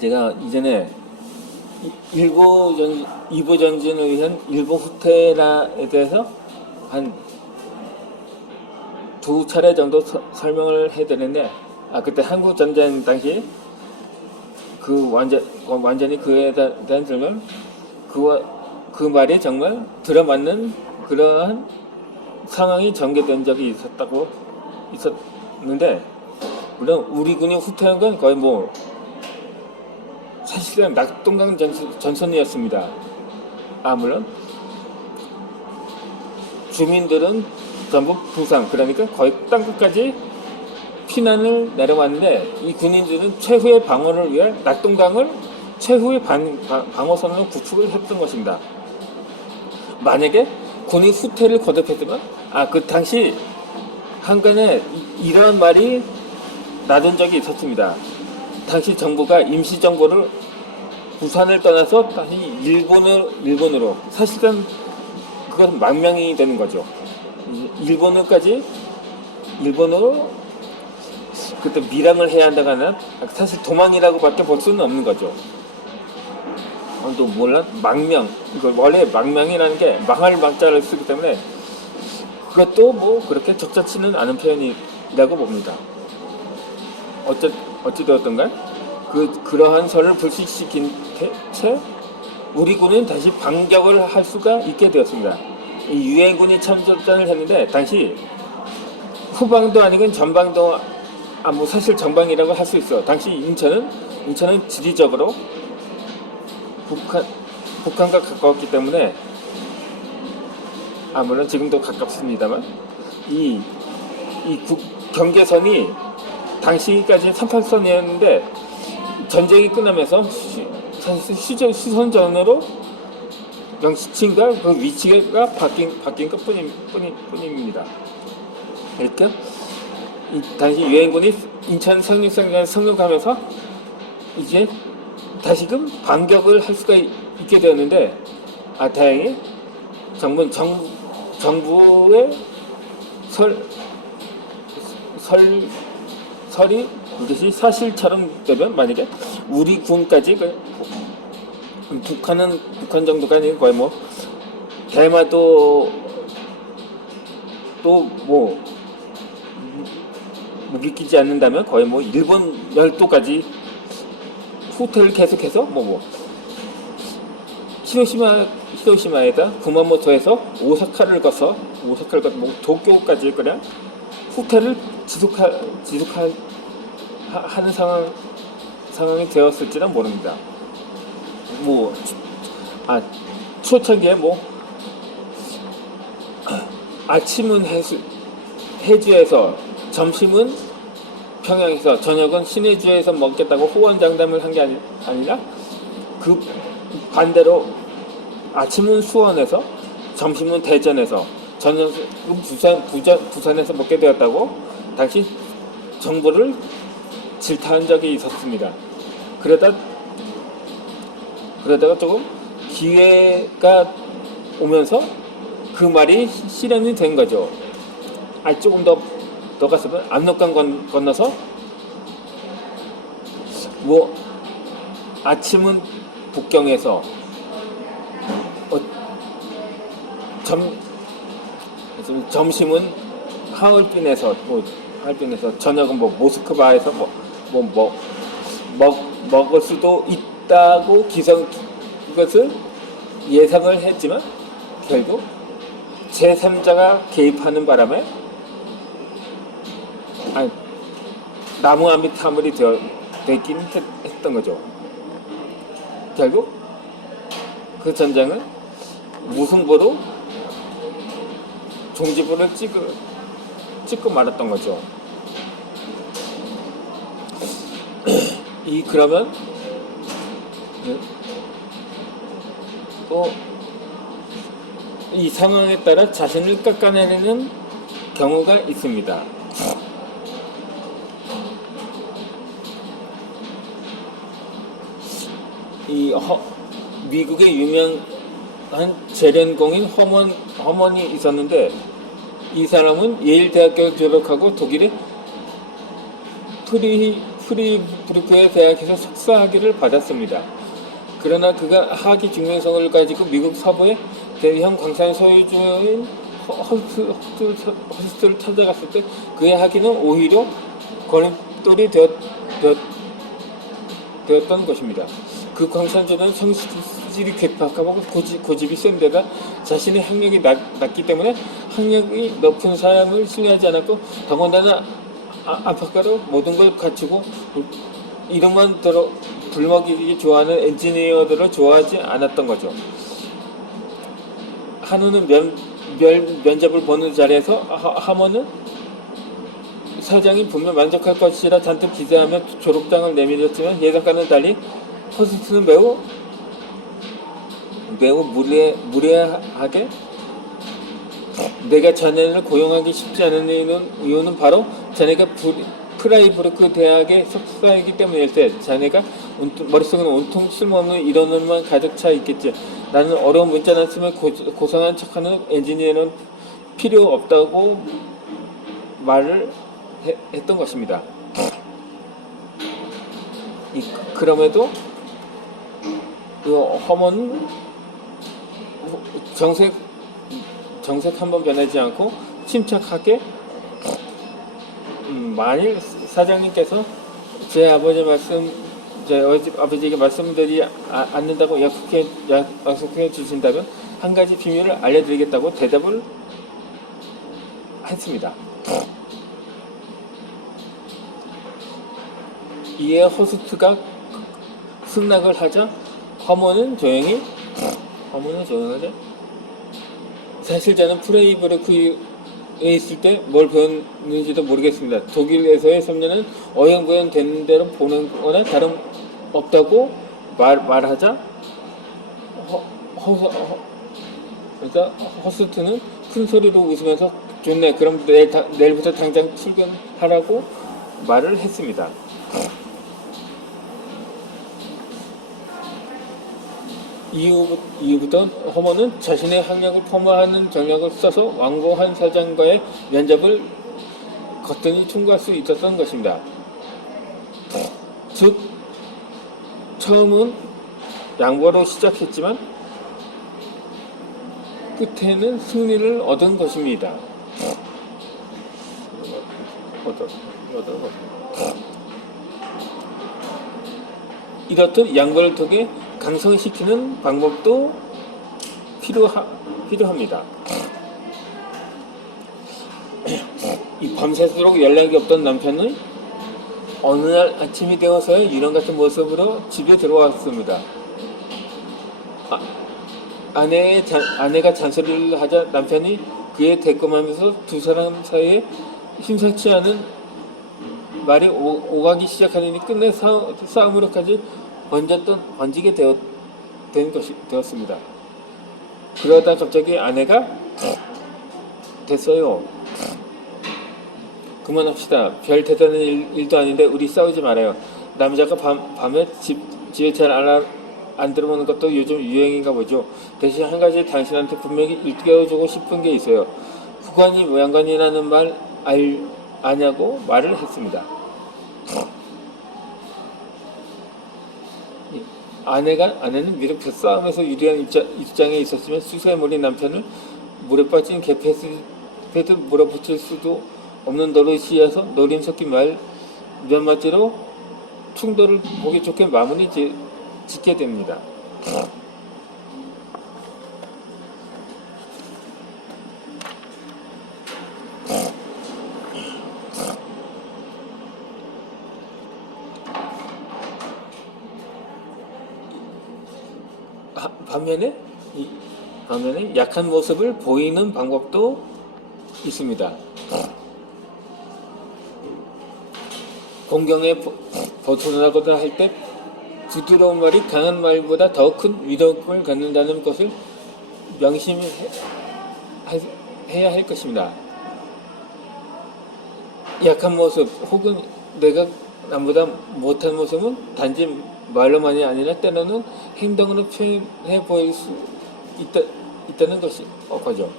제가 이전에 일부 전진을 위한 일부 후퇴에 대해서 한 두 차례 정도 설명을 해드렸는데, 그때 한국 전쟁 당시 완전히 그에 대한 설명, 그 말이 정말 들어맞는 그러한 상황이 전개된 적이 있었는데, 물론 우리 군이 후퇴한 건 거의 사실상 낙동강 전선이었습니다. 물론 주민들은 전부 부상, 그러니까 거의 땅끝까지 피난을 내려왔는데, 이 군인들은 최후의 방어를 위해 낙동강을 최후의 방어선으로 구축을 했던 것입니다. 만약에 군이 후퇴를 거듭했지만, 그 당시 한간에 이러한 말이 나돈 적이 있었습니다. 당시 정부가 임시정부를 부산을 떠나서 다시 일본으로 사실상 그건 망명이 되는 거죠. 일본으로 그때 밀항을 해야 한다거나, 사실 도망이라고 밖에 볼 수는 없는 거죠. 또 몰라? 망명. 이걸 원래 망명이라는 게 망할 망자를 쓰기 때문에 그것도 그렇게 적절치는 않은 표현이라고 봅니다. 어찌되었던가 그러한 설을 불식시킨 채 우리 군은 다시 반격을 할 수가 있게 되었습니다. 이 유엔군이 참전을 했는데, 당시 후방도 아니고 전방도 사실 전방이라고 할 수 있어. 당시 인천은 지리적으로 북한과 가까웠기 때문에, 물론 지금도 가깝습니다만, 이 경계선이 당시까지 38선이었는데 전쟁이 끝나면서 시선전으로 명시침과 그 위치가 바뀐 것 뿐입니다. 이렇게 당시 유엔군이 인천 상륙선까지 상륙하면서 이제 다시금 반격을 할 수가 있게 되었는데, 다행히 정부의 설이 이것이 사실처럼 되면, 만약에 우리 군까지 북한 정도가 아니고 거의 대마도 또 무기 끼지 않는다면 거의 일본 열도까지 후퇴를 계속해서 히로시마에다 구마모토에서 오사카를 거쳐 도쿄까지 그냥 후퇴를 지속하는 상황이 되었을지는 모릅니다. 초창기에 아침은 해주에서, 점심은 평양에서, 저녁은 신해주에서 먹겠다고 호언장담을 한 게 아니라 그 반대로 아침은 수원에서, 점심은 대전에서, 저녁은 부산에서 먹게 되었다고 당시 정부를 질타한 적이 있었습니다. 그러다가 조금 기회가 오면서 그 말이 실현이 된 거죠. 조금 더 갔으면 압록강 건너서 아침은 북경에서, 점심은 하얼빈에서, 저녁은 모스크바에서 먹을 수도 있다고 이것을 예상을 했지만, 결국 제3자가 개입하는 바람에 나무 아미타물이 되긴 했던 거죠. 결국 그 전쟁은 무승부로 종지부를 찍고 말았던 거죠. 그러면 또 이 상황에 따라 자신을 깎아내리는 경우가 있습니다. 미국의 유명한 재련공인 허먼이 있었는데, 이 사람은 예일 대학교를 졸업하고 독일의 프리부르크의 대학에서 석사 학위를 받았습니다. 그러나 그가 학위 증명서를 가지고 미국 서부의 대형 광산 소유주인 허스트를 찾아갔을 때 그의 학위는 오히려 걸림돌이 되었던 것입니다. 그 광산주는 성질이 괴팍하고 고집이 센 데다 자신의 학력이 낮기 때문에 학력이 높은 사람을 신뢰하지 않았고 더군다나 안팎으로 모든 걸 갖추고 이름만 들어 불먹이기 좋아하는 엔지니어들을 좋아하지 않았던 거죠. 한우는 면접을 보는 자리에서 하머는 사장이 분명 만족할 것이라 잔뜩 기대하며 졸업장을 내밀었지만 예상과는 달리 허스트는 매우 무례하게 내가 자네를 고용하기 쉽지 않은 이유는 바로 자네가 프라이부르크 대학의 석사이기 때문일세. 자네가 머릿속에는 온통 쓸모없는 이론만 가득 차 있겠지. 나는 어려운 문자나 쓰면 고상한 척하는 엔지니어는 필요 없다고 말을 했던 것입니다. 그럼에도 그 허먼은 정색 한번 변하지 않고 침착하게 만일 사장님께서 제 아버지에게 말씀드리지 않는다고 약속해 주신다면 한 가지 비밀을 알려드리겠다고 대답을 했습니다. 이에 호스트가 승낙을 하자 허먼은 조용하게 사실 저는 프레이부르크에 있을 때 뭘 배웠는지도 모르겠습니다. 독일에서의 3년은 어영부영 되는 대로 보는 거나 다름없다고 말하자 허스트는 큰 소리로 웃으면서 좋네, 그럼 내일부터 당장 출근하라고 말을 했습니다. 이후부터 허먼은 자신의 학력을 폄하하는 전략을 써서 완고한 사장과의 면접을 거뜬히 통과할 수 있었던 것입니다. 즉, 처음은 양보로 시작했지만 끝에는 승리를 얻은 것입니다. 이렇듯 양보를 통해 강성시키는 방법도 필요합니다. 이 밤새도록 연락이 없던 남편은 어느 날 아침이 되어서야 유령 같은 모습으로 집에 들어왔습니다. 아내가 잔소리를 하자 남편이 그의 대꾸하면서 두 사람 사이에 심상치 않은 말이 오가기 시작하니 끝내 싸움으로까지 번지게 되었습니다. 그러다 갑자기 아내가 됐어요. 그만합시다. 별 대단한 일도 아닌데 우리 싸우지 말아요. 남자가 밤에 집에 잘 안 들어오는 것도 요즘 유행인가 보죠. 대신 한 가지 당신한테 분명히 일깨워주고 싶은 게 있어요. 후관이 양관이라는 말 아냐고 말을 했습니다. 아내는 미륵 싸움에서 유리한 입장에 있었으면 수세에 몰린 남편을 물에 빠진 개패듯 물어붙일 수도 없는 노릇이어서 노림 섞인 말 몇 마디로 충돌을 보기 좋게 마무리 짓게 됩니다. 반면에 약한 모습을 보이는 방법도 있습니다. 공경에 벗어나고자 할 때 부드러운 말이 강한 말보다 더 큰 위력을 갖는다는 것을 명심해야 할 것입니다. 약한 모습 혹은 내가 남보다 못한 모습은 단지 말로만이 아니라 때로는 행동으로 표현해 보일 수 있다는 거죠.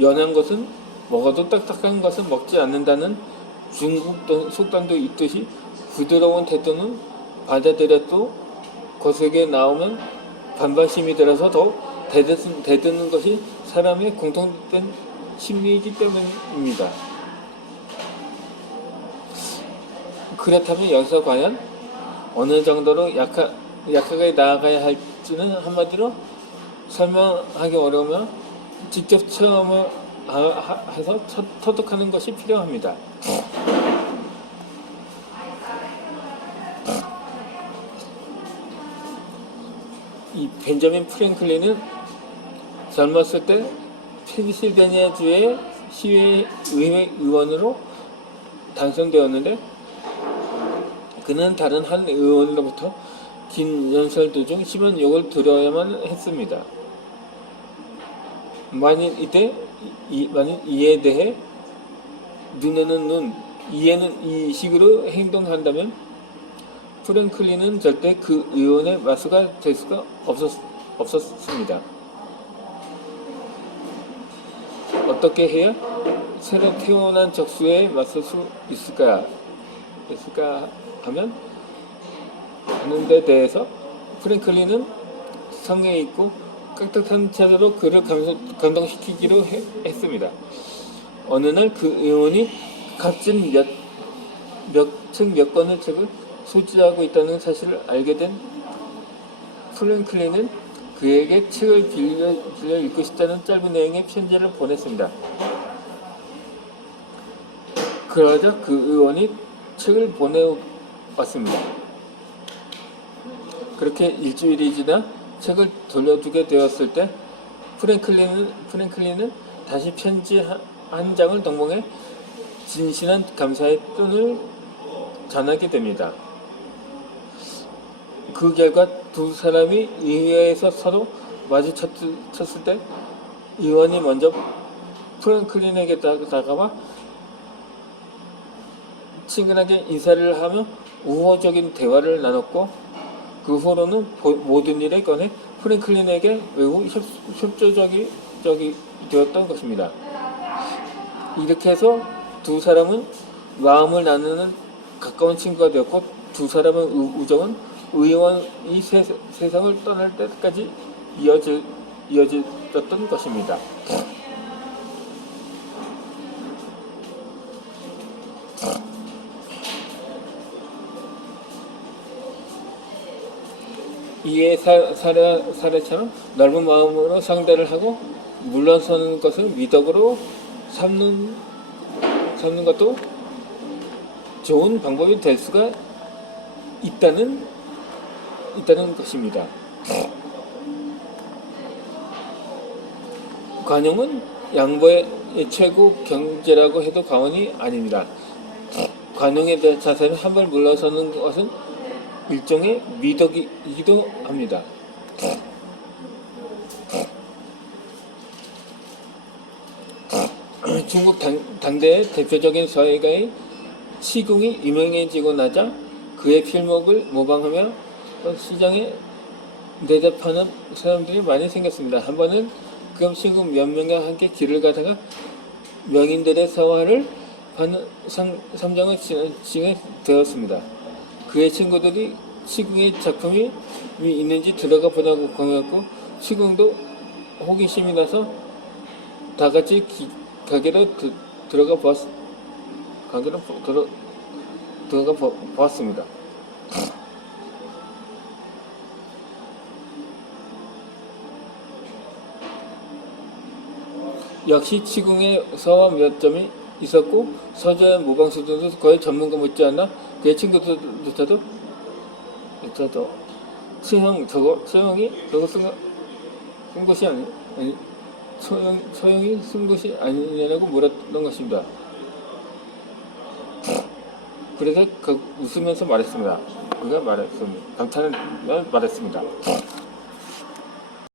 연한 것은 먹어도 딱딱한 것은 먹지 않는다는 중국 속담도 있듯이 부드러운 태도는 받아들여도 거세게 나오면 반발심이 들어서 더 대드는 것이 사람의 공통된 심리이기 때문입니다. 그렇다면 여기서 과연 어느 정도로 약하게 나아가야 할지는 한마디로 설명하기 어려우며 직접 체험을 해서 터득하는 것이 필요합니다. 이 벤저민 프랭클린은 젊었을 때 펜실베니아주의 시의회 의원으로 당선되었는데 그는 다른 한 의원으로부터 긴 연설 도중 심한 욕을 들어야만 했습니다. 만일 이에 대해 눈에는 눈, 이에는 이 식으로 행동한다면 프랭클린은 절대 그 의원의 마수가 될 수가 없었습니다. 어떻게 해야 새로 태어난 적수에 맞설 수 있을까 하는 데 대해서 프랭클린은 성에 있고 깍듯한 태도로 그를 감동시키기로 했습니다. 어느 날 그 의원이 값진 몇 권의 책을 소지하고 있다는 사실을 알게 된 프랭클린은 그에게 책을 빌려 읽고 싶다는 짧은 내용의 편지를 보냈습니다. 그러자 그 의원이 책을 보내왔습니다. 그렇게 일주일이 지나 책을 돌려주게 되었을 때 프랭클린은 다시 편지 한 장을 동봉해 진실한 감사의 뜻을 전하게 됩니다. 그 결과 두 사람이 의회에서 서로 마주쳤을 때 의원이 먼저 프랭클린에게 다가와 친근하게 인사를 하며 우호적인 대화를 나눴고 그 후로는 모든 일에 관해 프랭클린에게 매우 협조적이 되었던 것입니다. 이렇게 해서 두 사람은 마음을 나누는 가까운 친구가 되었고 두 사람의 우정은 의원이 세상을 떠날 때까지 이어졌던 것입니다. 이에 사례처럼 넓은 마음으로 상대를 하고 물러서는 것을 미덕으로 삼는 것도 좋은 방법이 될 수가 있다는 것입니다. 관용은 양보의 최고 경제라고 해도 과언이 아닙니다. 관용에 대한 자세히 한 발 물러서는 것은 일종의 미덕이기도 합니다. 중국 당대의 대표적인 서예가의 시궁이 유명해지고 나자 그의 필목을 모방하며 시장에 내접하는 사람들이 많이 생겼습니다. 한 번은 그 시궁 몇 명과 함께 길을 가다가 명인들의 서화를 하는 삼정을 지게 되었습니다. 그의 친구들이 시궁의 작품이 있는지 들어가 보자고 권했고 시궁도 호기심이 나서 다 같이 가게로 들어가 보았습니다. 역시 시궁에 서화 몇 점이 있었고 서재 모방 수준도 거의 전문가 못지않아 그의 친구들조차도 서영이 저거 쓴 것이 아니 서영이 쓴 것이 아니냐고 물었던 것입니다. 그래서 웃으면서 말했습니다. 그가 감탄을 말했습니다.